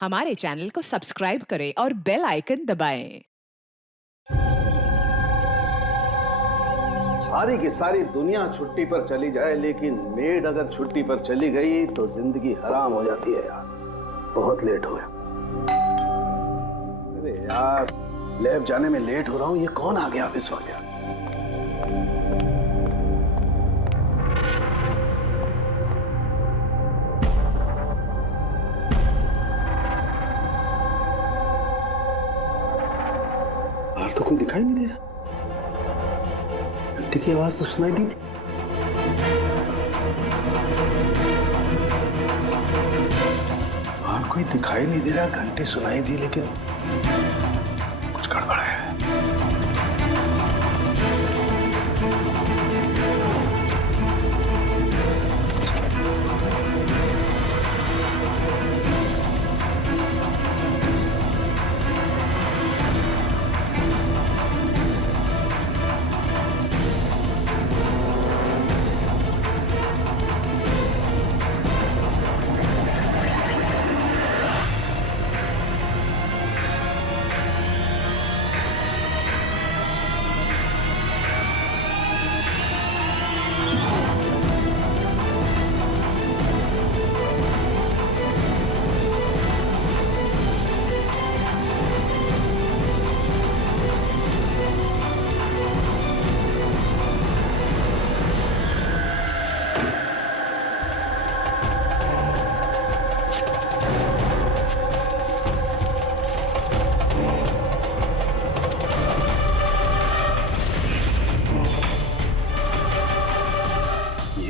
हमारे चैनल को सब्सक्राइब करें और बेल आइकन दबाएं। सारी की सारी दुनिया छुट्टी पर चली जाए, लेकिन मेड अगर छुट्टी पर चली गई तो जिंदगी हराम हो जाती है यार। बहुत लेट हो गया। अरे यार, लैब जाने में लेट हो रहा हूँ। ये कौन आ गया ऑफिस वाले? बाहर तो कोई दिखाई नहीं दे रहा। घंटे की आवाज तो सुनाई दी थी। बाहर कोई दिखाई नहीं दे रहा, घंटी सुनाई दी, लेकिन कुछ गड़बड़ है।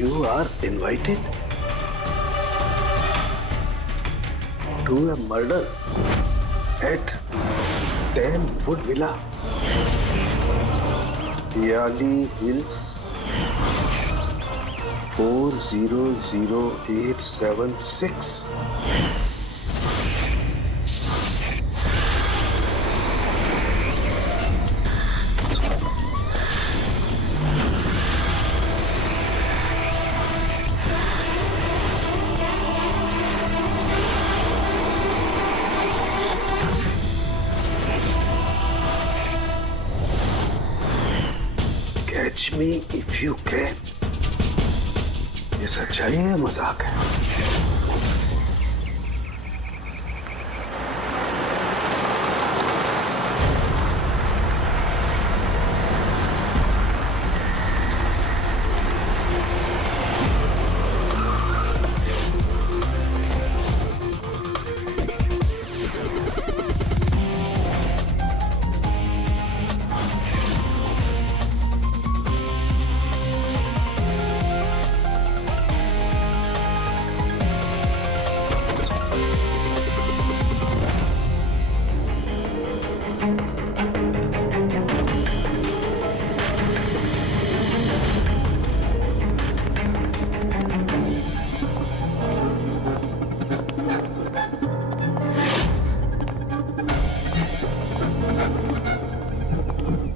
You are invited to a murder at 10 Wood Villa, Yali Hills, 400876. Catch me if you can. ये सच्चाई है या मजाक है?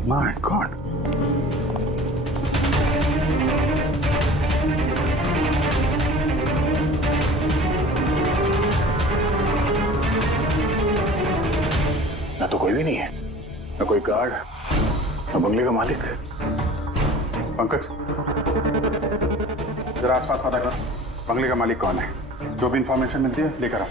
My God. ना तो कोई भी नहीं है, ना कोई गार्ड, ना बंगले का मालिक। पंकज, जरा आसपास पता कर, बंगले का मालिक कौन है? जो भी इंफॉर्मेशन मिलती है लेकर आओ।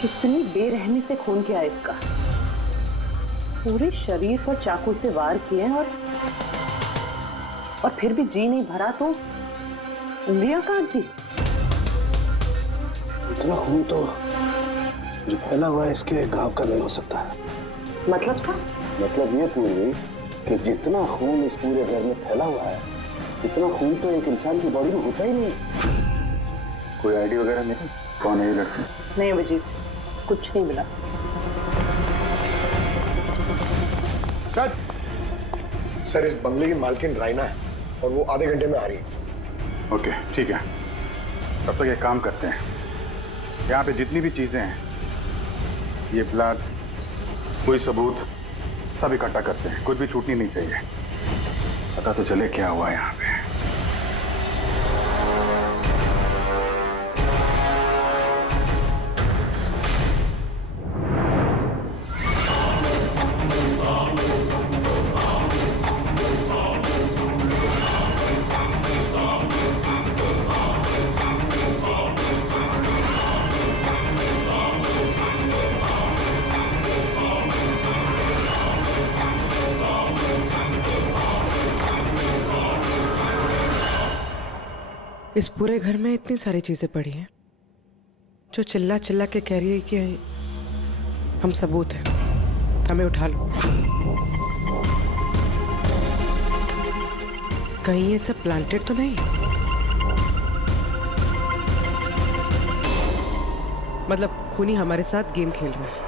कितनी बेरहमी से खून किया इसका। पूरे शरीर पर चाकू से वार किए और फिर भी जी नहीं भरा तो उंगलियां काट दी। इतना खून तो जो फैला हुआ है इसके गांव का नहीं हो सकता है। मतलब सा? मतलब ये पूरी कि जितना खून इस पूरे घर में फैला हुआ है, इतना खून तो एक इंसान की बॉडी में होता ही नहीं। कोई आईडी वगैरह नहीं? कौन है ये लड़की? नहीं अभिजीत, कुछ नहीं मिला। सर, इस बंगले की मालकिन राइना है और वो आधे घंटे में आ रही है। ओके, ठीक है। तब तक एक काम करते हैं, यहाँ पे जितनी भी चीजें हैं, ये ब्लड, कोई सबूत, सब इकट्ठा करते हैं। कुछ भी छूटनी नहीं चाहिए। पता तो चले क्या हुआ यहाँ पे। इस पूरे घर में इतनी सारी चीजें पड़ी हैं जो चिल्ला चिल्ला के कह रही है कि हम सबूत हैं, हमें उठा लो। कहीं ये सब प्लांटेड तो नहीं? मतलब खूनी हमारे साथ गेम खेल रहा है।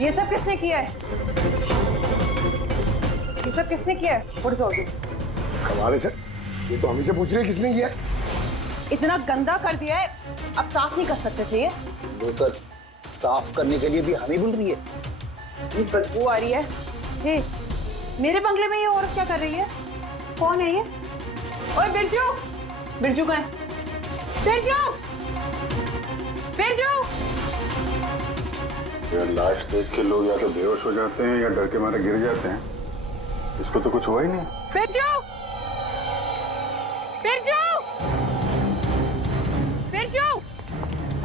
ये सब किसने किया है? ये सब किसने किया है? What is all this? कमाल है सर, ये तो हम ही से पूछ रहे हैं किसने किया। इतना गंदा कर दिया है, अब साफ नहीं कर सकते थे ये? वो सर साफ करने के लिए भी हमें बोल रही है। ये बदबू आ रही है। हे, मेरे बंगले में ये औरत क्या कर रही है? कौन है ये? ओए बिरजू, बिरजू कहाँ है? बिरजू, बिरजू। यार लाश देख के लोग या तो बेहोश हो जाते हैं या डर के मारे गिर जाते हैं। इसको तो कुछ हुआ ही नहीं। बिरजू, बिरजू, बिरजू,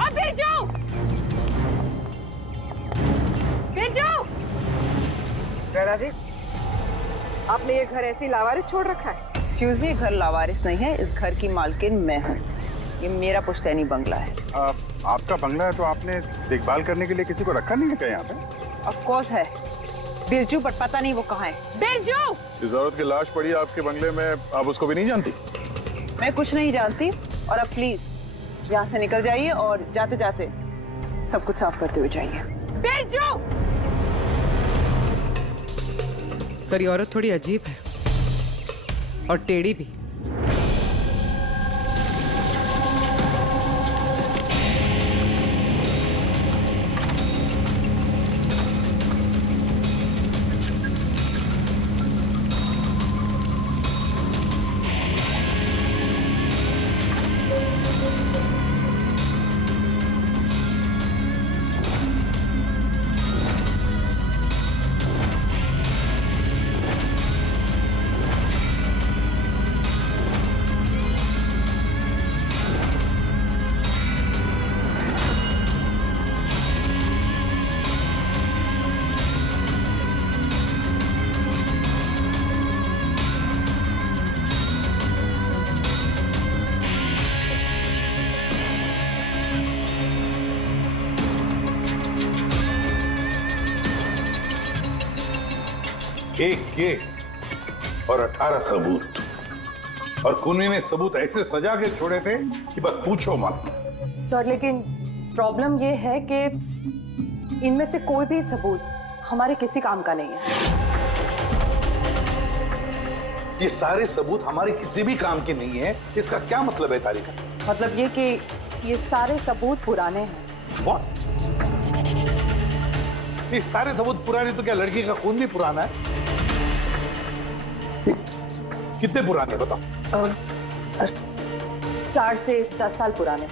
और बिरजू, बिरजू। राणा जी, आपने ये घर ऐसे ही लावारिस छोड़ रखा है? एक्सक्यूज मी, घर लावारिस नहीं है, इस घर की मालकिन मैं हूँ। ये मेरा पुश्तैनी बंगला है। आपका बंगला है तो आपने देखभाल करने के लिए किसी को रखा नहीं है क्या यहाँ पे? ऑफ कोर्स है बिरजू, बट पता नहीं वो कहाँ है। बिरजू! इस औरत की लाश पड़ी है आपके बंगले में, आप उसको भी नहीं जानती? मैं कुछ नहीं जानती, और अब प्लीज यहाँ से निकल जाइए और जाते जाते सब कुछ साफ करते हुए जाइए। बिरजू! सर, ये औरत थोड़ी अजीब है और टेढ़ी भी। एक केस और 18 सबूत, और खूनी ने सबूत ऐसे सजा के छोड़े थे कि बस पूछो मत। सर, लेकिन प्रॉब्लम ये है कि इनमें से कोई भी सबूत हमारे किसी काम का नहीं है। ये सारे सबूत हमारे किसी भी काम के नहीं है, इसका क्या मतलब है तारिका? मतलब ये कि ये सारे सबूत पुराने हैं। What? ये सारे सबूत पुराने तो क्या लड़की का खून भी पुराना है? कितने पुराने बताओ? सर, 4 से 10 साल पुराने।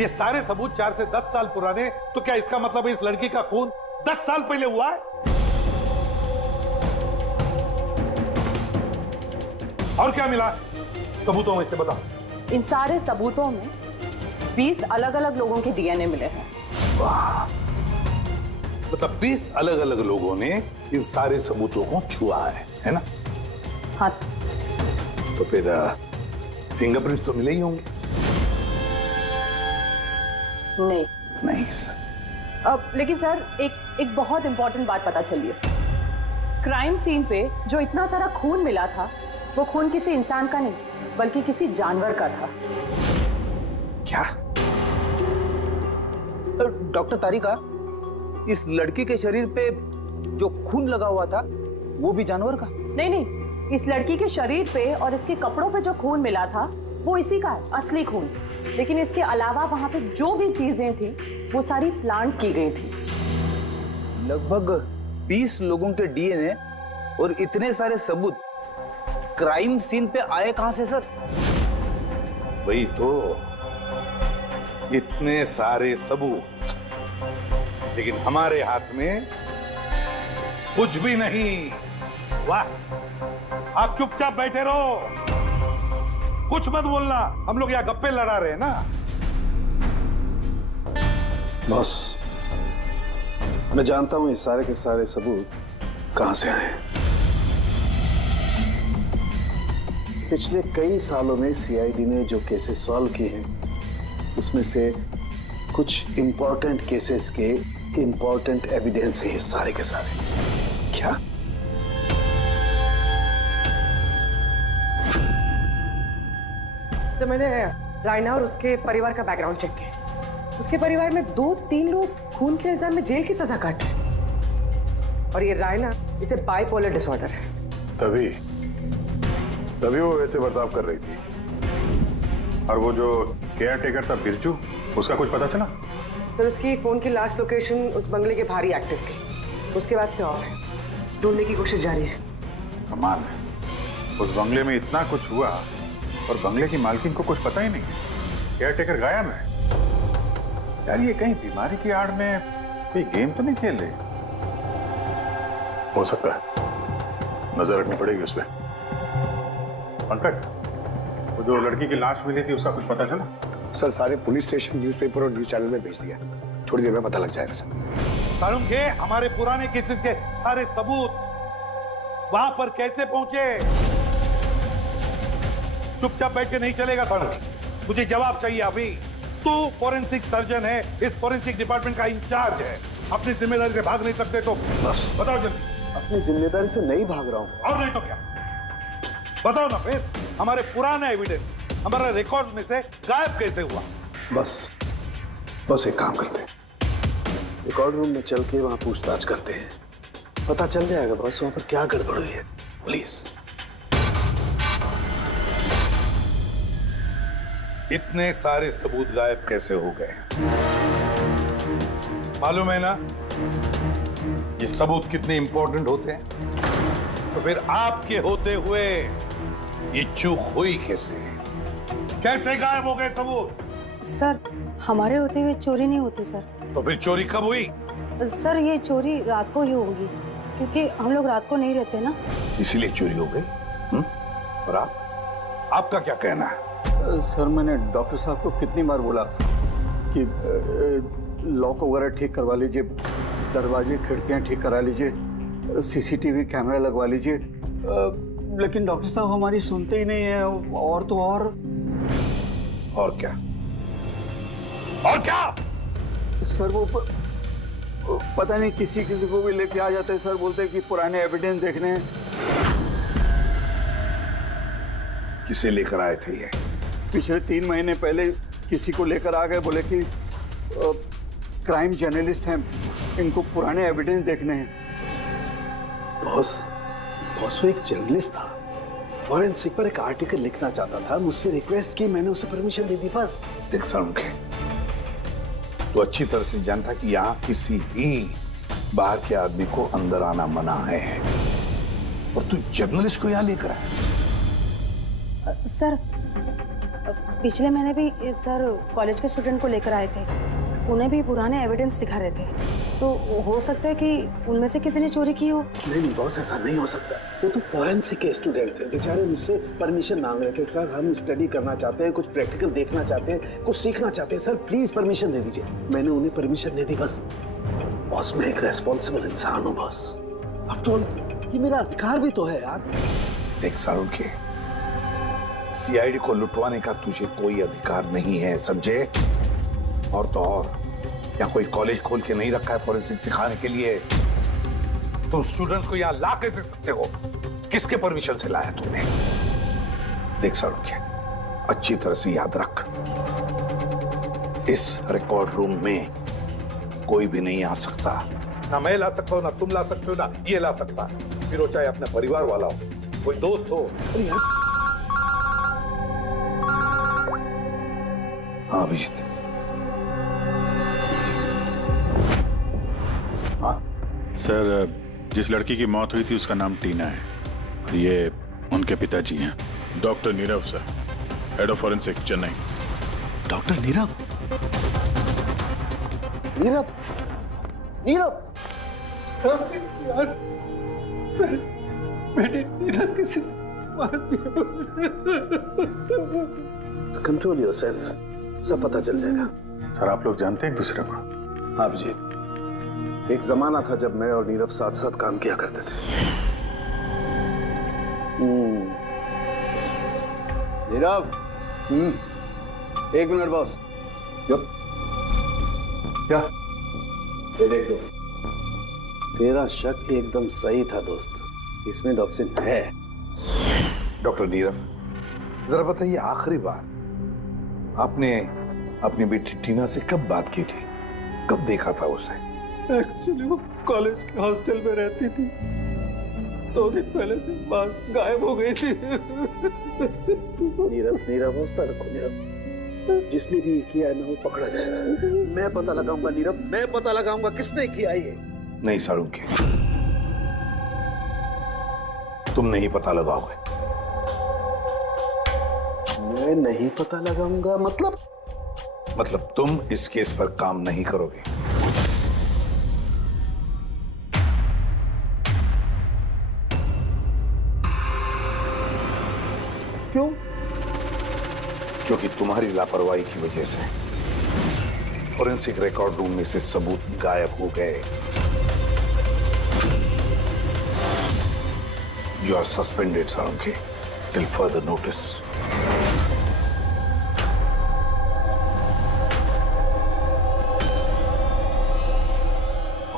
ये सारे सबूत 4 से 10 साल पुराने, तो क्या इसका मतलब है इस लड़की का खून 10 साल पहले हुआ है? और क्या मिला सबूतों में से बताओ? इन सारे सबूतों में 20 अलग अलग लोगों के डीएनए मिले हैं। वाह, मतलब 20 अलग अलग लोगों ने इन सारे सबूतों को छुआ है ना? हाँ सर। तो फिर फिंगरप्रिंट्स तो मिले ही होंगे? नहीं। नहीं सर। अब लेकिन सर, एक बहुत इंपॉर्टेंट बात पता चली है। क्राइम सीन पे जो इतना सारा खून मिला था, वो खून किसी इंसान का नहीं बल्कि किसी जानवर का था। क्या? डॉक्टर तारिका, इस लड़की के शरीर पे जो खून लगा हुआ था वो भी जानवर का? नहीं, इस लड़की के शरीर पे और इसके कपड़ों पे जो खून मिला था वो इसी का है, असली खून। लेकिन इसके अलावा वहां पे जो भी चीजें थी वो सारी प्लांट की गई थी। लगभग 20 लोगों के डीएनए और इतने सारे सबूत क्राइम सीन पे आए कहां से सर? वही तो, इतने सारे सबूत, लेकिन हमारे हाथ में कुछ भी नहीं। वाह, आप चुपचाप बैठे रहो, कुछ मत बोलना, हम लोग यहाँ गप्पे लड़ा रहे हैं ना। बॉस, मैं जानता हूं ये सारे के सारे सबूत कहां से आए हैं। पिछले कई सालों में सीआईडी ने जो केसेस सॉल्व किए हैं उसमें से कुछ इंपॉर्टेंट केसेस के इंपॉर्टेंट एविडेंस है ये सारे के सारे। क्या? जब मैंने रायना और उसके परिवार का बैकग्राउंड चेक किया, उसके परिवार में 2-3 लोग खून के इल्जाम में जेल की सजा काट रहे हैं। और ये रायना, इसे बाइपोलर डिसऑर्डर है। तभी वो वैसे बर्ताव कर रही थी। और वो जो केयर टेकर था बिरजू, उसका कुछ पता चला? सर, उसकी फोन की लास्ट लोकेशन उस बंगले के बाहर ही एक्टिव थी, उसके बाद से ऑफ है। ढूंढने की कोशिश जारी है। कमाल है, उस बंगले में इतना कुछ हुआ और बंगले की मालकिन को कुछ पता ही नहीं। केयर टेकर गायब है। यार ये कहीं बीमारी की आड़ में कोई गेम तो नहीं खेल रही? हो सकता है, नजर रखनी पड़ेगी उस पर। पंकज, वो जो लड़की की लाश मिली थी उसका कुछ पता चला? सर सारे पुलिस स्टेशन, न्यूज़पेपर और न्यूज़ चैनल में भेज दिया, थोड़ी देर में पता लग जाएगा सर। सारुण के हमारे पुराने केसेस के सारे सबूत वहां पर कैसे पहुंचे? चुपचाप बैठ के नहीं चलेगा सारुण, मुझे जवाब चाहिए अभी। तू फॉरेंसिक सर्जन है, इस फॉरेंसिक डिपार्टमेंट का इंचार्ज है, अपनी जिम्मेदारी से भाग नहीं सकते तो बस बताओ जल्दी। अपनी जिम्मेदारी से नहीं भाग रहा हूं। और नहीं तो क्या? बताओ ना फिर, हमारे पुराने एविडेंस हमारे रिकॉर्ड में से गायब कैसे हुआ? बस एक काम करते हैं, रिकॉर्ड रूम में चल के वहां पूछताछ करते हैं, पता चल जाएगा बस वहां पर क्या गड़बड़ हुई है। प्लीज। इतने सारे सबूत गायब कैसे हो गए? मालूम है ना ये सबूत कितने इंपॉर्टेंट होते हैं? तो फिर आपके होते हुए ये चूक हुई कैसे? कैसे गायब हो गए सबूत? सर, हमारे होते हुए चोरी नहीं होती सर। तो फिर चोरी कब हुई? सर, ये चोरी रात को ही होगी, क्योंकि हम लोग रात को नहीं रहते ना। इसीलिए चोरी हो गई। और आपका क्या कहना है? सर, मैंने डॉक्टर साहब को कितनी बार बोला कि लॉक वगैरह ठीक करवा लीजिए, दरवाजे खिड़कियां ठीक करा लीजिए, सीसीटीवी कैमरा लगवा लीजिए, लेकिन डॉक्टर साहब हमारी सुनते ही नहीं है। और तो और क्या? और क्या? सर, वो पता नहीं किसी को भी लेके आ जाते हैं सर, बोलते हैं कि पुराने एविडेंस देखने हैं। किसे लेकर आए थे ये? पिछले 3 महीने पहले किसी को लेकर आ गए, बोले कि क्राइम जर्नलिस्ट हैं, इनको पुराने एविडेंस देखने हैं। बॉस वो एक जर्नलिस्ट था, फॉरेंसिक पर एक आर्टिकल लिखना चाहता था, मुझसे रिक्वेस्ट की, मैंने उसे परमिशन दे दी बस। देख सारुण के, तो अच्छी तरह से जानता कि यहाँ किसी भी बाहर के आदमी को अंदर आना मना है, और तू जर्नलिस्ट को यहाँ लेकर आया। सर, पिछले महीने भी सर कॉलेज के स्टूडेंट को लेकर आए थे, उन्हें भी पुराने एविडेंस दिखा रहे थे, तो हो सकता है कि उनमें से किसी ने चोरी की हो। नहीं बॉस, ऐसा नहीं हो सकता। वो तो फॉरेंसिक के स्टूडेंट थे, बेचारे मुझसे परमिशन मांग रहे थे। सर, हम स्टडी करना चाहते हैं, कुछ प्रैक्टिकल देखना चाहते हैं, कुछ सीखना चाहते हैं, सर प्लीज परमिशन दे दीजिए। मैंने उन्हें परमिशन दे दी बस। बॉस, मैं एक रेस्पॉन्सिबल इंसान हूँ बॉस, आफ्टर ऑल ये मेरा अधिकार भी तो है यार। देख सारुण के, सीआईडी को लुटवाने का तुझे कोई अधिकार नहीं है, समझे? और तो और यहाँ कोई कॉलेज खोल के नहीं रखा है फॉरेंसिक सिखाने के लिए। तुम स्टूडेंट्स को यहाँ ला कैसे सकते हो? किसके परमिशन से लाया तुमने? देख सारुण के, अच्छी तरह से याद रख, इस रिकॉर्ड रूम में कोई भी नहीं आ सकता। ना मैं ला सकता हूँ, ना तुम ला सकते हो, ना ये ला सकता। फिर वो चाहे अपने परिवार वाला हो, कोई दोस्त हो। हाँ अभिजीत। सर, जिस लड़की की मौत हुई थी उसका नाम टीना है, और ये उनके पिताजी हैं, doctor Nirav sir, head of forensic, Chennai. Doctor Nirav? Nirav? Nirav? यार, बेटे नीरव किसी मार दिया। कंट्रोल योरसेल्फ, सब पता चल जाएगा। सर, आप लोग जानते हैं एक दूसरे को? हाँ अभिजीत, एक जमाना था जब मैं और नीरव साथ साथ काम किया करते थे। नीरव, एक मिनट बॉस। क्या? ये देख दोस्त, तेरा शक एकदम सही था दोस्त, इसमें टॉक्सिन है। डॉक्टर नीरव, जरा बताइए, आखिरी बार आपने अपनी बेटी टीना से कब बात की थी? कब देखा था उसे? एक्चुअली वो कॉलेज के हॉस्टल में रहती थी, 2 दिन पहले से बस गायब हो गई थी। नीरव हौसला रखो नीरव, जिसने भी किया है ना वो पकड़ा जाएगा। मैं पता लगाऊंगा नीरव, मैं पता लगाऊंगा किसने किया ये। नहीं साळुंखे, तुम नहीं पता लगाओगे। मैं नहीं पता लगाऊंगा मतलब तुम इस केस पर काम नहीं करोगे। क्यों? क्योंकि तुम्हारी लापरवाही की वजह से फोरेंसिक रिकॉर्ड रूम में से सबूत गायब हो गए। You are suspended, Salunkhe, till further notice.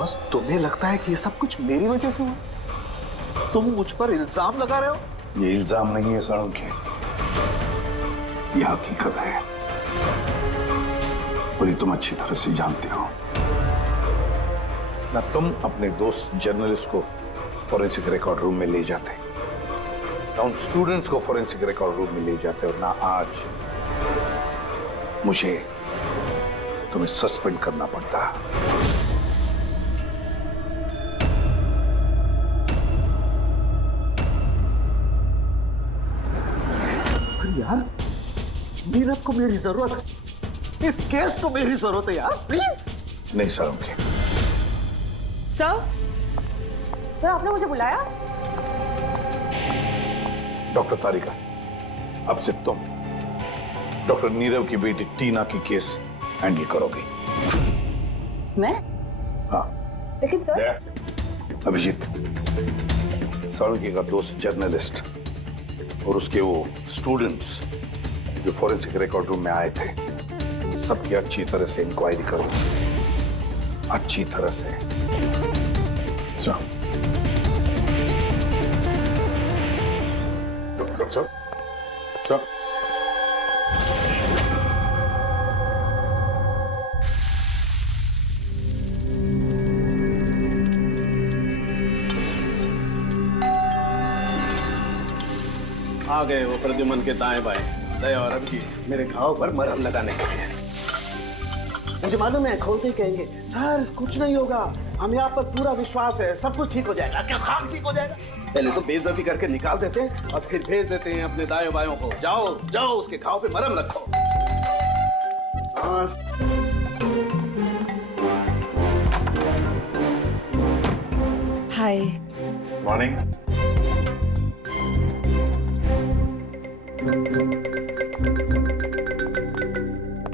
बस तुम्हें लगता है कि ये सब कुछ मेरी वजह से हुआ? तुम मुझ पर इल्जाम लगा रहे हो? ये इल्जाम नहीं है साळुंखे, ये हकीकत है और ये तुम अच्छी तरह से जानते हो ना। तुम अपने दोस्त जर्नलिस्ट को फोरेंसिक रिकॉर्ड रूम में ले जाते, ना उन स्टूडेंट्स को फोरेंसिक रिकॉर्ड रूम में ले जाते, और ना आज मुझे तुम्हें सस्पेंड करना पड़ता। यार, नीरव को मेरी जरूरत है, इस केस को मेरी जरूरत है यार, प्लीज। नहीं साळुंखे। सर, आपने मुझे बुलाया? डॉक्टर तारिका, अब से तुम डॉक्टर नीरव की बेटी टीना की केस हैंडल करोगी। मैं? हाँ। लेकिन सर, अभिजीत, साळुंखे का दोस्त जर्नलिस्ट और उसके वो स्टूडेंट्स जो फोरेंसिक रिकॉर्ड रूम में आए थे, सबकी अच्छी तरह से इंक्वायरी करो, अच्छी तरह से। डॉक्टर साहब, आ गए वो प्रद्युमन के दाएं बाएं, दया और अभिजीत, मेरे घाव पर मरहम लगाने के लिए। मुझे मालूम है खोलते ही कहेंगे सर कुछ नहीं होगा, हमें आप पर पूरा विश्वास है, सब कुछ ठीक हो जाएगा। क्या काम ठीक हो जाएगा? पहले तो बेइज्जती करके निकाल देते हैं और फिर भेज देते हैं अपने दाएं बायों को, जाओ जाओ उसके घाव पे मरहम रखो। हाय। मॉर्निंग।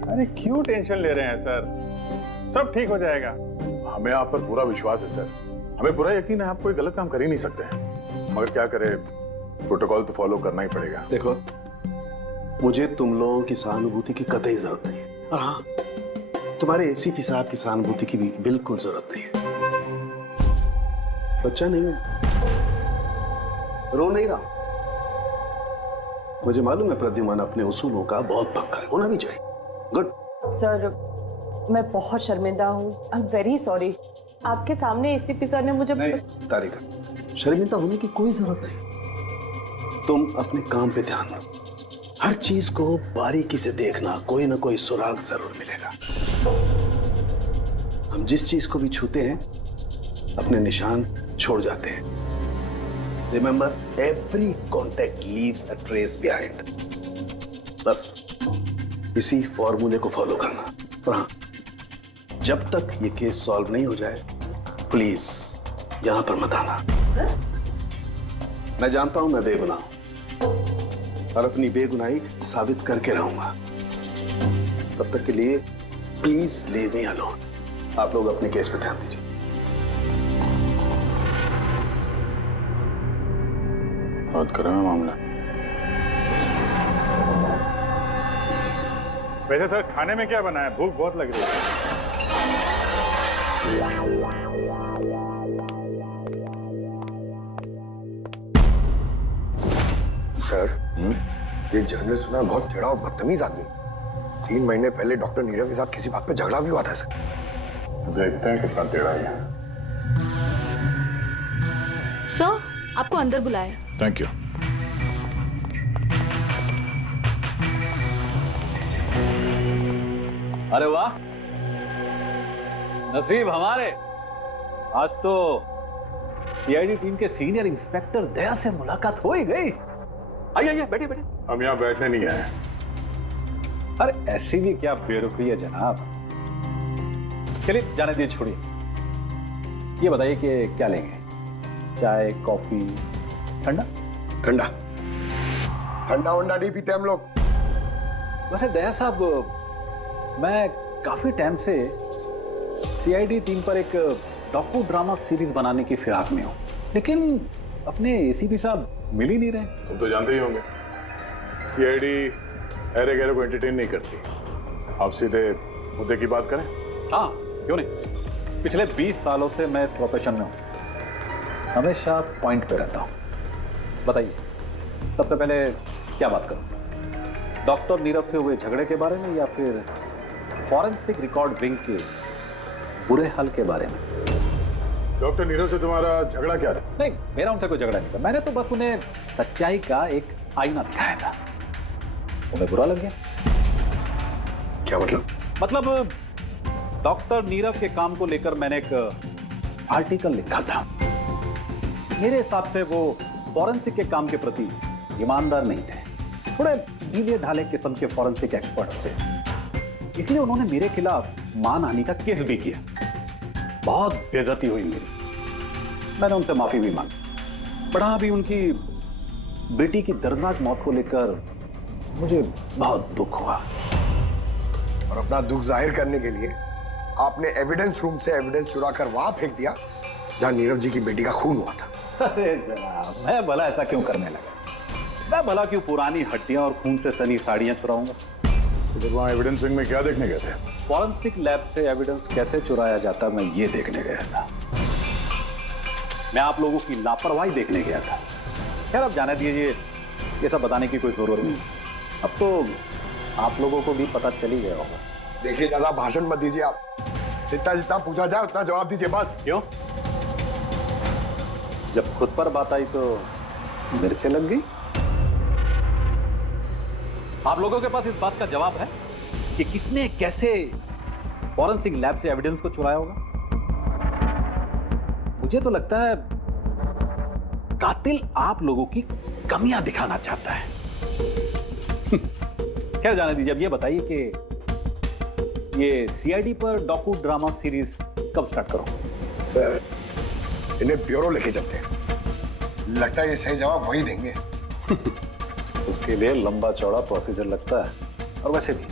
अरे क्यों टेंशन ले रहे हैं सर, सब ठीक हो जाएगा। हमें आप पर पूरा विश्वास है सर, हमें पूरा यकीन है आप कोई गलत काम कर ही नहीं सकते हैं, मगर क्या करें, प्रोटोकॉल तो फॉलो करना ही पड़ेगा। देखो, मुझे तुम लोगों की सहानुभूति की कतई जरूरत नहीं है, और हाँ, तुम्हारे एसीपी साहब की सहानुभूति की भी बिल्कुल जरूरत नहीं है। बच्चा नहीं हूं, रो नहीं रहा। मुझे मालूम है प्रद्युमन अपने उसूलों का बहुत पक्का है, होना भी चाहिए। गुड। सर, मैं बहुत शर्मिंदा हूँ, आई एम वेरी सॉरी। आपके सामने एसीपी सर ने मुझे नहीं, तारिका, शर्मिंदा होने की कोई जरूरत नहीं। तुम अपने काम पे ध्यान दो, हर चीज को बारीकी से देखना, कोई ना कोई सुराग जरूर मिलेगा। हम जिस चीज को भी छूते हैं अपने निशान छोड़ जाते हैं। Remember, every contact leaves a trace behind. बस इसी फॉर्मूले को फॉलो करना। और हाँ, जब तक ये केस सॉल्व नहीं हो जाए, प्लीज यहां पर मत आना। मैं जानता हूं मैं बेगुनाह हूं और अपनी बेगुनाही साबित करके रहूंगा। तब तक के लिए प्लीज लीव मी अलोन। आप लोग अपने केस पे ध्यान दीजिए। बहुत गर्म है मामला। वैसे सर खाने में क्या बना है? भूख बहुत लग रही है। सर, ये जर्नलिस्ट सुना बहुत टेढ़ा और बदतमीज आदमी। 3 महीने पहले डॉक्टर नीरव के साथ किसी बात पे झगड़ा भी हुआ था सर। देखते हैं कितना टेढ़ा है। सर, आपको अंदर बुलाया। Thank you. अरे वाह, नसीब हमारे, आज तो सीआईडी टीम के सीनियर इंस्पेक्टर दया से मुलाकात हो ही गई। आइए बैठिए बैठिए। हम यहाँ बैठने नहीं आए। अरे ऐसी भी क्या बेरुखी है जनाब। चलिए जाने दीजिए, छोड़िए। ये बताइए कि क्या लेंगे? चाय, कॉफी, ठंडा? ठंडा ठंडा वंडा नहीं पीते हम लोग। वैसे दया साहब, मैं काफी टाइम से सीआईडी टीम पर एक डॉक्यू ड्रामा सीरीज बनाने की फिराक में हूं, लेकिन अपने एसीपी साहब मिल ही नहीं रहे। तुम तो जानते ही होंगे, सीआईडी अरे गहरे को एंटरटेन नहीं करती। आप सीधे मुद्दे की बात करें। हाँ, क्यों नहीं। पिछले 20 सालों से मैं इस प्रोफेशन में हूं, हमेशा पॉइंट पे रहता हूं। बताइए, सबसे पहले क्या बात करूं? डॉक्टर नीरव से हुए झगड़े के बारे में या फिर फॉरेंसिक रिकॉर्ड विंग के बुरे हाल के बारे में? डॉक्टर नीरव से तुम्हारा झगड़ा क्या था? नहीं, मेरा उनसे कोई झगड़ा नहीं था। मैंने तो बस उन्हें सच्चाई का एक आईना दिखाया था। उन्हें बुरा लग गया। क्या मतलब? मतलब डॉक्टर नीरव के काम को लेकर मैंने एक आर्टिकल लिखा था। मेरे हिसाब से वो फॉरेंसिक के काम के प्रति ईमानदार नहीं थे, थोड़े ढीले ढाले किस्म के फॉरेंसिक एक्सपर्ट थे। इसलिए उन्होंने मेरे खिलाफ मानहानि का केस भी किया। बहुत बेइज्जती हुई मेरी। मैंने उनसे माफी भी मांगी। बढ़ा भी उनकी बेटी की दर्दनाक मौत को लेकर मुझे बहुत दुख हुआ। और अपना दुख जाहिर करने के लिए आपने एविडेंस रूम से एविडेंस चुरा कर वहां फेंक दिया जहां नीरव जी की बेटी का खून हुआ था। अरे जनाब, मैं भला ऐसा क्यों करने लगा? मैं भला क्यों पुरानी हड्डियां और खून से सनी साड़ियां चुराऊंगा? तो वहां एविडेंस विंग में क्या देखने गए थे? फॉरेंसिक लैब से एविडेंस कैसे चुराया जाता, मैं ये देखने गया था। मैं आप लोगों की लापरवाही देखने गया था। खैर, अब जाने दीजिए, ये सब बताने की कोई जरूरत नहीं। अब तो आप लोगों को भी पता चल ही गया होगा। देखिए, ज्यादा भाषण मत दीजिए आप। जितना जितना पूछा जाए उतना जवाब दीजिए बस। क्यों? जब खुद पर बात आई तो मिर्चें लग गई। आप लोगों के पास इस बात का जवाब है कि किसने कैसे फॉरेंसिक लैब से एविडेंस को चुराया होगा? मुझे तो लगता है कातिल आप लोगों की कमियां दिखाना चाहता है। खैर, जाने दीजिए। अब ये बताइए कि ये सीआईडी पर डॉक्यू ड्रामा सीरीज कब स्टार्ट करो? सर, इन्हें ब्यूरो लेके चलते हैं। लगता है ये सही जवाब वही देंगे। उसके लिए लंबा चौड़ा प्रोसीजर लगता है, और वैसे भी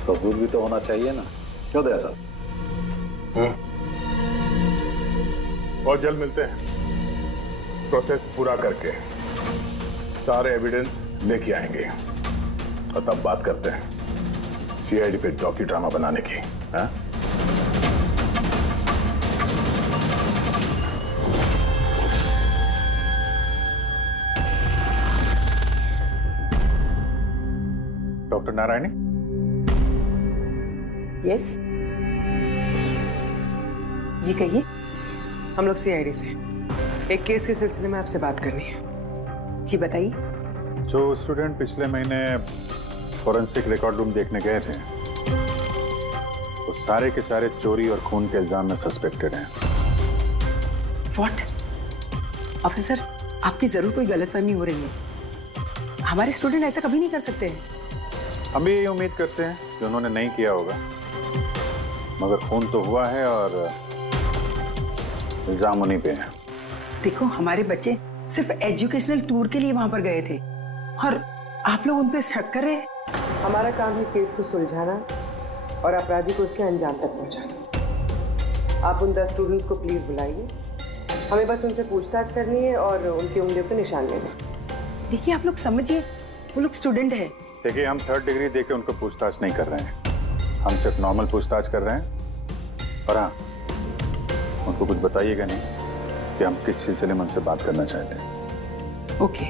सबूत भी तो होना चाहिए ना। क्यों दया साहब? बहुत जल्द मिलते हैं। प्रोसेस पूरा करके सारे एविडेंस लेके आएंगे और तब बात करते हैं सीआईडी पे डॉक्यू ड्रामा बनाने की। हाँ? डॉक्टर नारायणी? यस जी कहिए। हम लोग सीआईडी से एक केस के सिलसिले में आपसे बात करनी है। जी बताइए। जो स्टूडेंट पिछले महीने फॉरेंसिक रिकॉर्ड रूम देखने गए थे, वो सारे के सारे चोरी और खून के इल्जाम में सस्पेक्टेड हैं। व्हाट? ऑफिसर, आपकी जरूर कोई गलतफहमी हो रही है। हमारे स्टूडेंट ऐसा कभी नहीं कर सकते हैं। हम भी यही उम्मीद करते हैं कि उन्होंने नहीं किया होगा, मगर खून तो हुआ है और इल्जाम उन्हीं पे है। देखो, हमारे बच्चे सिर्फ एजुकेशनल टूर के लिए वहां पर गए थे और आप लोग उन पे शक कर रहे हैं। हमारा काम है केस को सुलझाना और अपराधी को उसके अंजाम तक पहुंचाना। आप उन 10 स्टूडेंट्स को प्लीज बुलाइए हमें बस उनसे पूछताछ करनी है और उनकी उंगलियों पे निशान लेने। देखिए आप लोग समझिए, वो लोग स्टूडेंट है। देखिए हम 3rd डिग्री देके उनको पूछताछ नहीं कर रहे हैं, हम सिर्फ नॉर्मल पूछताछ कर रहे हैं। और हाँ, उनको कुछ बताइएगा नहीं कि हम किस सिलसिले में उनसे बात करना चाहते हैं। ओके।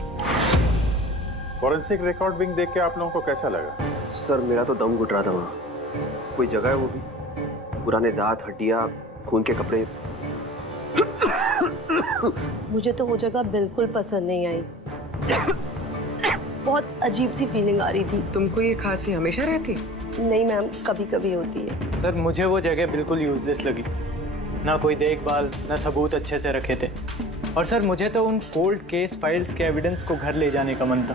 फॉरेंसिक रिकॉर्डिंग देख के आप लोगों को कैसा लगा? सर मेरा तो दम घुट रहा था वहाँ। कोई जगह है वो भी, पुराने दांत, हड्डियाँ, खून के कपड़े। मुझे तो वो जगह बिल्कुल पसंद नहीं आई। बहुत अजीब सी फीलिंग आ रही थी। तुमको ये खांसी हमेशा रहती? नहीं मैम, कभी कभी होती है। सर मुझे वो जगह बिल्कुल यूजलेस लगी, ना कोई देखभाल, ना सबूत अच्छे से रखे थे। और सर मुझे तो उन कोल्ड केस फाइल्स के एविडेंस को घर ले जाने का मन था,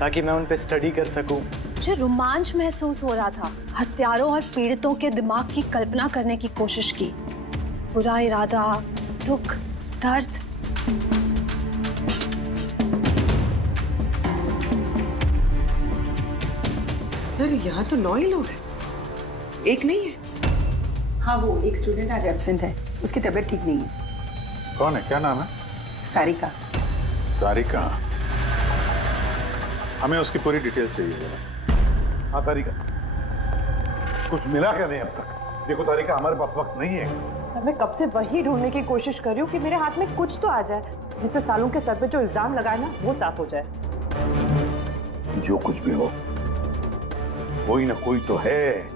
ताकि मैं उन पे स्टडी कर सकूं। मुझे रोमांच महसूस हो रहा था। हत्यारों और पीड़ितों के दिमाग की कल्पना करने की कोशिश की। बुरा इरादा, दुख, दर्द। सर यहाँ तो 9 ही लोग हैं, एक नहीं है। हाँ, वो एक स्टूडेंट आज एब्सेंट है, उसकी तबीयत ठीक नहीं है। कौन है, क्या नाम है? सारिका। सारिका, हमें उसकी पूरी डिटेल्स चाहिए। हाँ तारिका, कुछ मिला क्या नहीं अब तक? देखो तारिका, हमारे पास वक्त नहीं है। सर मैं कब से वही ढूंढने की कोशिश कर रही हूँ कि मेरे हाथ में कुछ तो आ जाए, जिससे सालों के सर पे जो इल्जाम लगाए ना वो साफ हो जाए। जो कुछ भी हो, कोई ना कोई तो है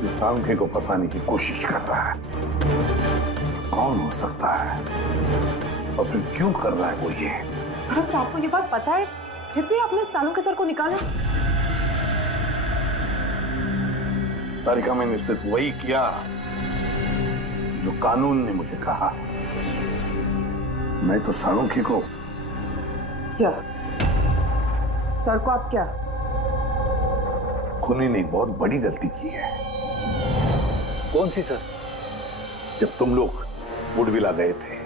जो सांखे को फंसाने की कोशिश कर रहा है। कौन हो सकता है और फिर क्यों कर रहा है वो ये? सर तो आपको ये बात पता है, फिर भी आपने सालों के सर को निकाला। तारिका, मैंने सिर्फ वही किया जो कानून ने मुझे कहा। मैं तो सालुंखी को क्या? सर को आप क्या? खूनी ने बहुत बड़ी गलती की है। कौन सी सर? जब तुम लोग वुडविला गए थे,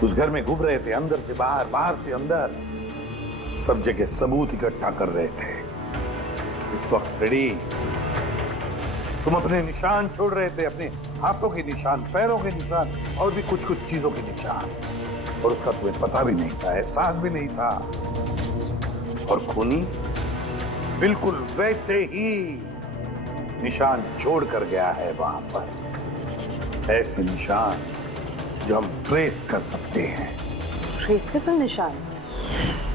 उस घर में घूम रहे थे, अंदर से बाहर, बाहर से अंदर, सब जगह सबूत इकट्ठा कर रहे थे। उस वक्त फ्रेडी, तुम अपने निशान छोड़ रहे थे, अपने हाथों के निशान, पैरों के निशान और भी कुछ कुछ चीजों के निशान, और उसका तुम्हें पता भी नहीं था, एहसास भी नहीं था। और खूनी बिल्कुल वैसे ही निशान छोड़ कर गया है वहां पर, ऐसे निशान जो हम ट्रेस कर सकते हैं। ट्रेसेबल निशान?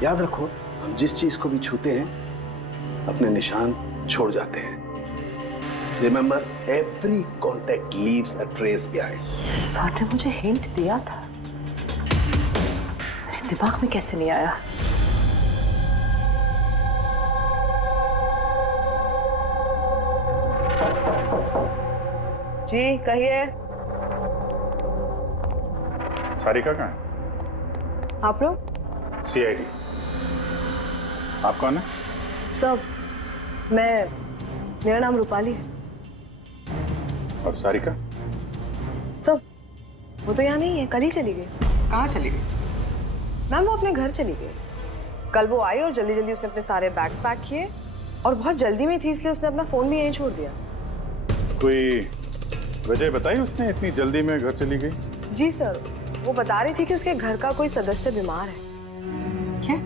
याद रखो, हम जिस चीज को भी छूते हैं अपने निशान छोड़ जाते हैं। Remember, every contact leaves a trace behind. Sir ने मुझे हिंट दिया था, मेरे दिमाग में कैसे नहीं आया? जी कहिए। सारिका कहाँ है? आप लोग? CID। आप कौन है? सब, मेरा नाम रूपाली है। और सारिका? सब, वो तो यहाँ नहीं है, कल ही चली गई। कहाँ चली गई? मैम वो अपने घर चली गई। कल वो आई और जल्दी जल्दी उसने अपने सारे बैग्स पैक किए, और बहुत जल्दी में थी इसलिए उसने अपना फोन भी यहीं छोड़ दिया। कोई वजह बताई उसने इतनी जल्दी में घर चली गई? जी सर, वो बता रही थी कि उसके घर का कोई सदस्य बीमार है। क्या?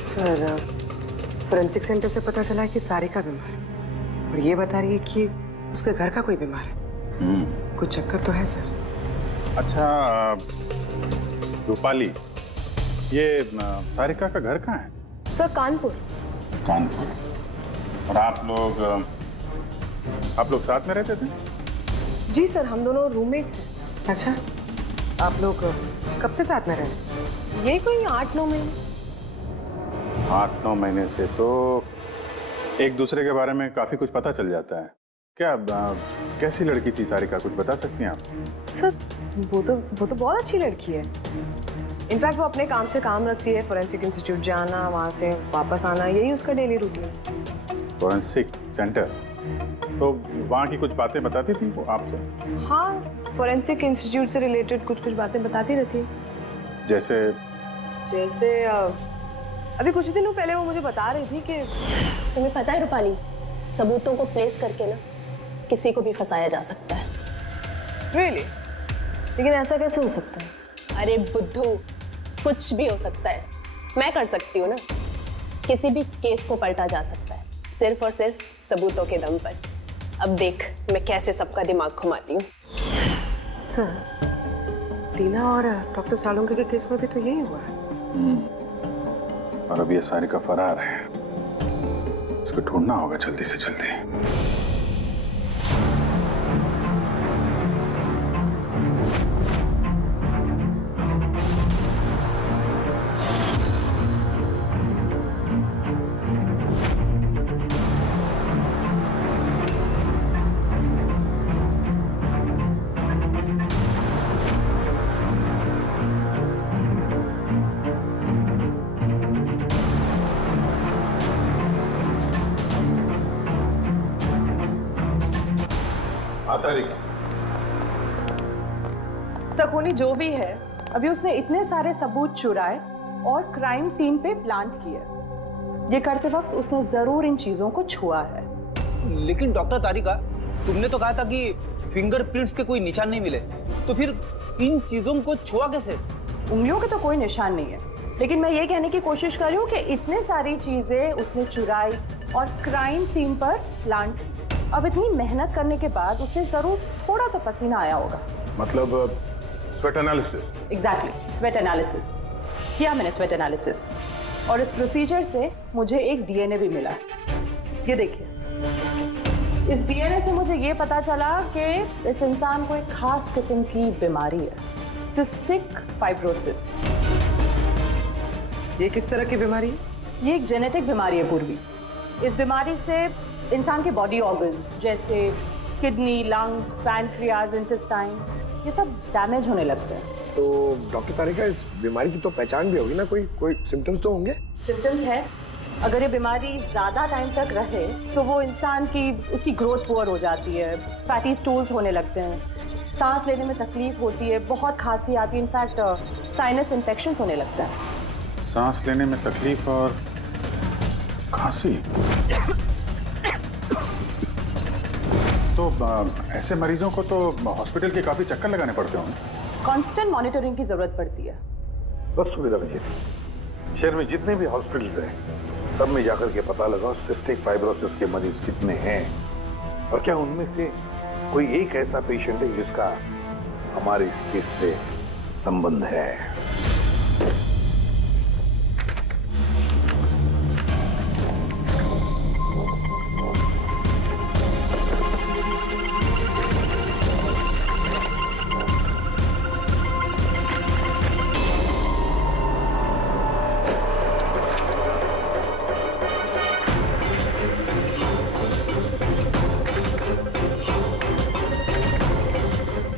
सर, फोरेंसिक सेंटर से पता चला है कि सारिका बीमार है, और ये बता रही है कि उसके घर का कोई बीमार है। कुछ चक्कर तो है सर। अच्छा रूपाली, ये सारिका का घर कहाँ है? सर कानपुर। कानपुर। और आप लोग साथ में रहते थे? जी सर, हम दोनों रूममेट्स हैं। अच्छा, आप लोग कब से साथ में रह रहे हैं? यही कोई 8-9 महीने। 8-9 महीने से तो एक दूसरे के बारे में काफी कुछ पता चल जाता है। क्या कैसी लड़की थी सारिका, कुछ बता सकती हैं आप? सर वो तो बहुत अच्छी लड़की है। इनफैक्ट वो अपने काम से काम रखती है, फोरेंसिक इंस्टीट्यूट जाना, वहाँ से वापस आना, यही उसका डेली रूटीन। Forensic centre? तो वहाँ की कुछ बातें बताती थी वो आपसे? हाँ, फोरेंसिक इंस्टीट्यूट से रिलेटेड कुछ बातें बताती रहती है। जैसे अभी कुछ दिनों पहले वो मुझे बता रही थी कि तुम्हें पता है रूपाली, सबूतों को प्लेस करके ना किसी को भी फंसाया जा सकता है। Really? लेकिन ऐसा कैसे हो सकता है? अरे बुद्धू, कुछ भी हो सकता है। मैं कर सकती हूँ ना। किसी भी केस को पलटा जा सकता है, सिर्फ और सिर्फ सबूतों के दम पर। अब देख मैं कैसे सबका दिमाग घुमाती हूँ। सर, टीना और डॉक्टर सालुंके के केस में भी तो यही हुआ है। और अब ये सारिका फरार है, इसको ढूंढना होगा जल्दी से जल्दी। सकोनी जो भी है, अभी उसने इतने सारे सबूत चुराए और क्राइम सीन पे प्लांट किए। ये करते वक्त उसने जरूर इन चीजों को छुआ है। लेकिन डॉक्टर तारिका, तुमने तो कहा था कि फिंगरप्रिंट्स के कोई निशान नहीं मिले, तो फिर इन चीजों को छुआ कैसे? उंगलियों के तो कोई निशान नहीं है, लेकिन मैं ये कहने की कोशिश कर रही हूँ कि इतने सारी चीजें उसने चुराई और क्राइम सीन पर प्लांट की। अब इतनी मेहनत करने के बाद उसे जरूर थोड़ा तो पसीना आया होगा। मतलब sweat analysis? Exactly, sweat analysis किया मैंने, स्वेट एनालिसिस। और इस प्रोसीजर से मुझे एक डीएनए भी मिला। ये देखिए, इस डीएनए से मुझे ये पता चला कि इस इंसान को एक खास किस्म की बीमारी है, सिस्टिक फाइब्रोसिस। ये किस तरह की बीमारी है? ये एक जेनेटिक बीमारी है पूर्वी। इस बीमारी से इंसान के बॉडी ऑर्गन्स जैसे किडनी, लंग्स, पैंक्रियाज, इंटेस्टाइन, ये सब डैमेज होने लगते हैं। तो डॉक्टर तारिका, इस बीमारी की तो पहचान भी होगी ना? कोई सिम्टम्स तो होंगे? सिम्टम्स है। अगर ये बीमारी ज्यादा टाइम तक रहे तो वो इंसान की उसकी ग्रोथ पुअर हो जाती है, फैटी स्टूल्स होने लगते हैं, सांस लेने में तकलीफ होती है, बहुत खांसी आती है, इनफैक्ट साइनस इन्फेक्शंस होने लगता है। सांस लेने में तकलीफ और खांसी? तो ऐसे मरीजों को तो हॉस्पिटल के काफी चक्कर लगाने पड़ते होंगे। कांस्टेंट मॉनिटरिंग की जरूरत पड़ती है। बस सुविधा भेजिए। शहर में जितने भी हॉस्पिटल्स हैं, सब में जाकर के पता लगाओ सिस्टिक फाइब्रोसिस के मरीज कितने हैं और क्या उनमें से कोई एक ऐसा पेशेंट है जिसका हमारे इस केस से संबंध है।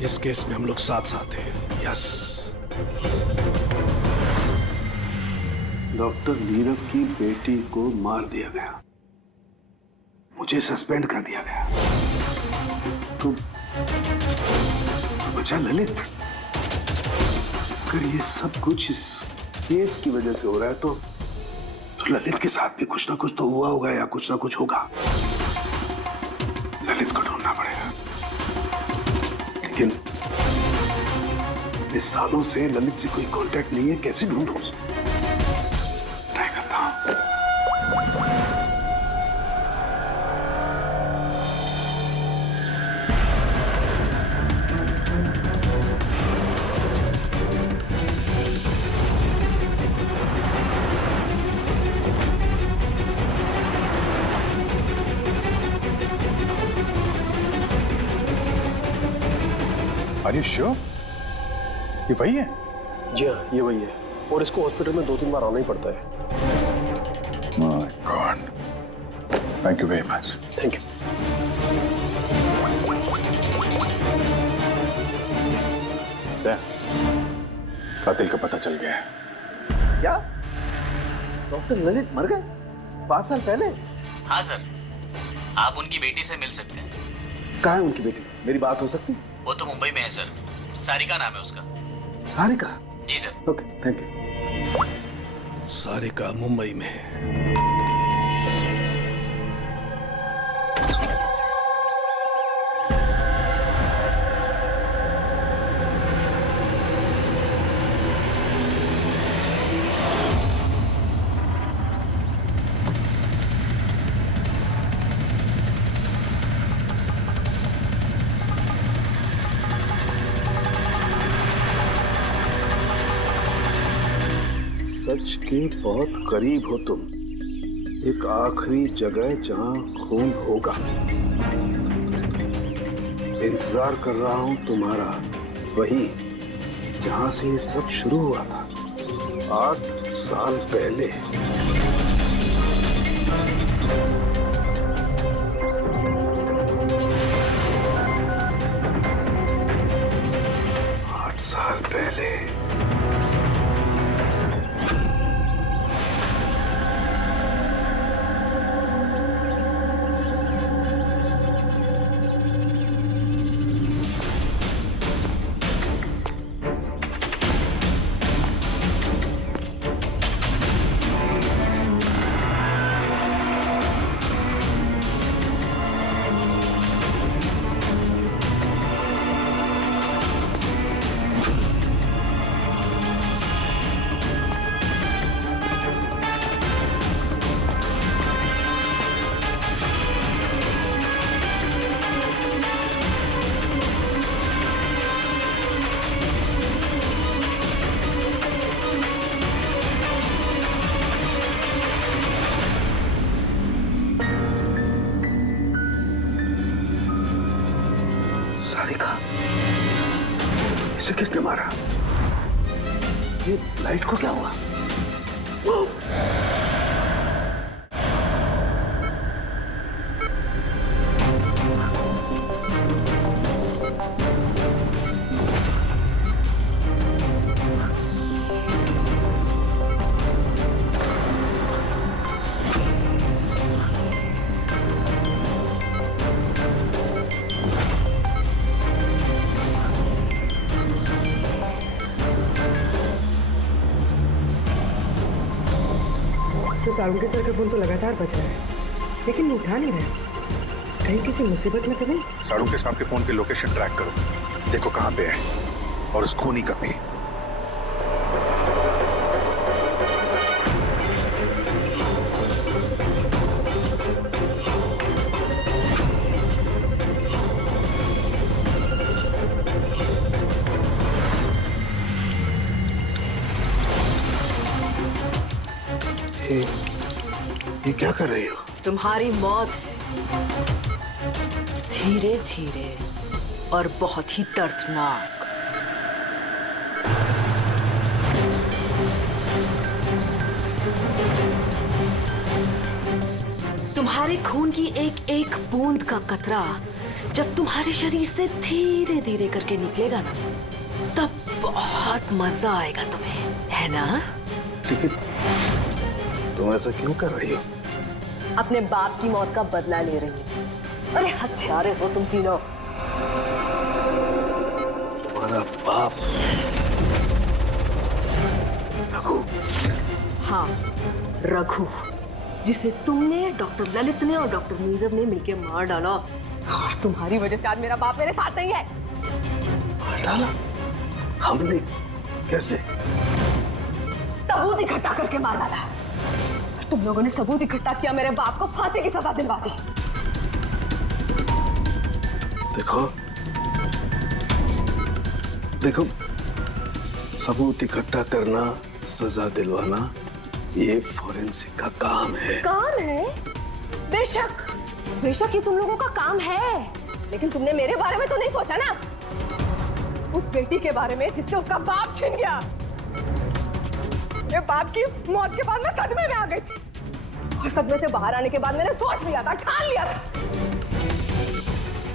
इस केस में हम लोग साथ साथ हैं। यस। डॉक्टर नीरव की बेटी को मार दिया गया, मुझे सस्पेंड कर दिया गया, तो बचा ललित। अगर ये सब कुछ इस केस की वजह से हो रहा है तो ललित के साथ भी कुछ ना कुछ तो हुआ होगा या कुछ ना कुछ होगा। ललित को ढूंढना पड़ेगा। लेकिन इतने सालों से ललित से कोई कांटेक्ट नहीं है, कैसे ढूंढूं? ट्राई करता हूं। Are you sure? ये वही है? जी हाँ, ये वही है। और इसको हॉस्पिटल में 2-3 बार आना ही पड़ता है। My God. Thank you very much. Thank you. कातिल का पता चल गया है। क्या? डॉक्टर ललित मर गए 5 साल पहले? हाँ सर, आप उनकी बेटी से मिल सकते हैं। कहाँ है उनकी बेटी? मेरी बात हो सकती? वो तो मुंबई में है सर, सारिका नाम है उसका। सारिका? जी sir. Okay, thank you. Sarika Mumbai में। सच के बहुत करीब हो तुम। एक आखिरी जगह जहां खून होगा। इंतजार कर रहा हूं तुम्हारा, वही जहां से ये सब शुरू हुआ था 8 साल पहले। साल पहले। सारिका, इसे किसने मारा? ये लाइट को क्या हुआ? तो सारुण के सर का फोन तो लगातार बज रहा है, लेकिन वो उठा नहीं रहा। कहीं किसी मुसीबत में तो नहीं? सारुण के साहब के फोन की लोकेशन ट्रैक करो, देखो कहाँ पे है और उस खूनी का भी। ये क्या कर रही हो? तुम्हारी मौत है, धीरे धीरे और बहुत ही दर्दनाक। तुम्हारे खून की एक एक बूंद का कतरा जब तुम्हारे शरीर से धीरे धीरे करके निकलेगा ना, तब बहुत मजा आएगा तुम्हें, है ना? लेकिन तुम ऐसा क्यों कर रही हो? अपने बाप की मौत का बदला ले रही हूँ। अरे हत्यारे हो तुम तीनों। तुम्हारा बाप रघु? हाँ, रघु, जिसे तुमने, डॉक्टर ललित ने और डॉक्टर नीरव ने मिलकर मार डाला। और तुम्हारी वजह से आज मेरा बाप मेरे साथ नहीं है। मार डाला? हमने? कैसे? सबूत इकट्ठा करके मार डाला। तुम लोगों ने सबूत इकट्ठा किया, मेरे बाप को फांसी की सजा दिलवा दी। देखो देखो, सबूत इकट्ठा करना, सजा दिलवाना, ये फॉरेंसिक का काम है। काम है? बेशक बेशक ये तुम लोगों का काम है, लेकिन तुमने मेरे बारे में तो नहीं सोचा ना। उस बेटी के बारे में जिससे उसका बाप छिन गया। मेरे बाप की मौत के बाद मैं सदमे में आ गई थी, और सदमे से बाहर आने के बाद मैंने सोच लिया था, ठान लिया था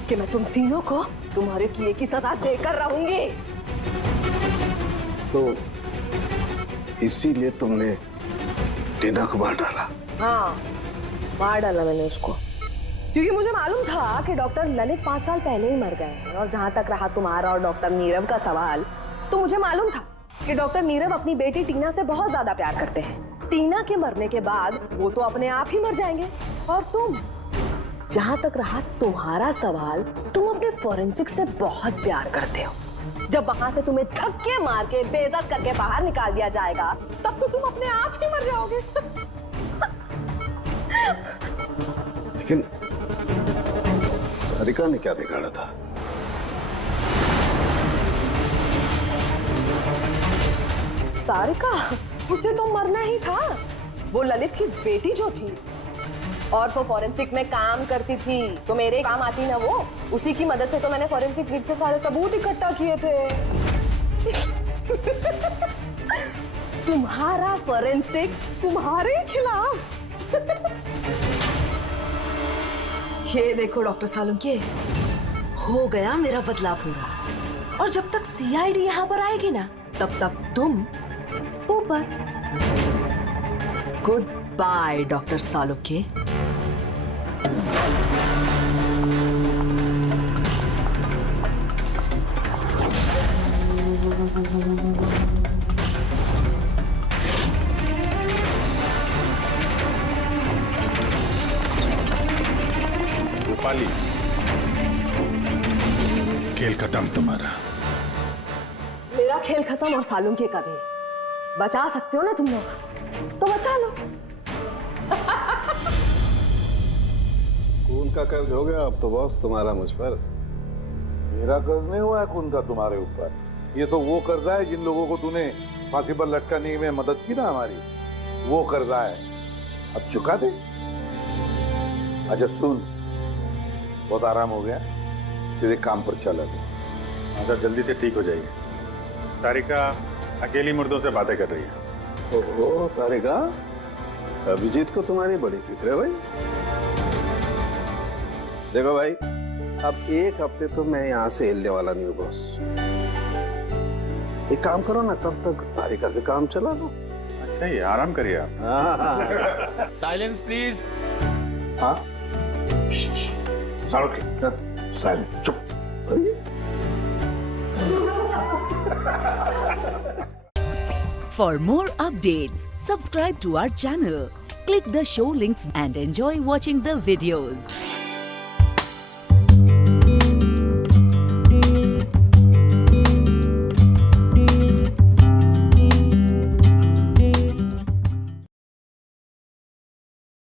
कि मैं तुम तीनों को तुम्हारे किए की सजा देकर रहूंगी। तो इसीलिए तुमने टीना को मार डाला? हाँ, मार डाला मैंने उसको, क्योंकि मुझे मालूम था कि डॉक्टर ललित 5 साल पहले ही मर गए हैं। और जहां तक रहा तुम्हारा और डॉक्टर नीरव का सवाल, तो मुझे मालूम था कि डॉक्टर नीरव अपनी बेटी टीना से बहुत ज्यादा प्यार करते हैं। टीना के मरने के बाद वो तो अपने आप ही मर जाएंगे। और तुम, जहां तक रहा तुम्हारा सवाल, तुम अपने फॉरेंसिक से बहुत प्यार करते हो। जब वहां से तुम्हें धक्के मार के बेइज्जत करके बाहर निकाल दिया जाएगा, तब तो तुम अपने आप ही मर जाओगे। लेकिन सारिका ने क्या बिगाड़ा था? सारिका? उसे तो मरना ही था। वो ललित की बेटी जो थी, और वो फॉरेंसिक में काम करती थी तो मेरे काम आती ना वो। उसी की मदद से तो मैंने फॉरेंसिक विंग से सारे सबूत इकट्ठा किए थे। तुम्हारा फॉरेंसिक तुम्हारे खिलाफ। ये देखो डॉक्टर सालुंके, हो गया मेरा बदला पूरा। और जब तक सीआईडी यहाँ पर आएगी ना, तब तक तुम ऊपर। Good by doctor Salunke. Rupali, खेल खत्म तुम्हारा। मेरा खेल खत्म और सालुंके का भी। बचा सकते हो ना तुम लोग, तो बचा लो। खून का कर्ज हो गया अब तो बॉस तुम्हारा मुझ पर। मेरा कर्ज नहीं हुआ है खून का तुम्हारे ऊपर। ये तो वो कर्जा है जिन लोगों को तूने फांसी पर लटकाने में मदद की ना हमारी, वो कर्जा है। अब चुका दे। अच्छा सुन, बहुत आराम हो गया, सीधे काम पर चला दे। अच्छा जल्दी से ठीक हो जाइए। तारिका अकेली मुर्दों से बातें कर रही है। ओहो तारिका, अभिजीत को तुम्हारी बड़ी फिक्र है भाई। देखो भाई, अब एक हफ्ते तो मैं यहाँ से हिलने वाला नहीं हूँ बॉस। एक काम करो ना, तब तक तारिका से काम चला लो। अच्छा ये आराम करिए आप। Silence please. हाँ साइलेंस, चुप। For more updates, subscribe to our channel, click the show links and enjoy watching the videos.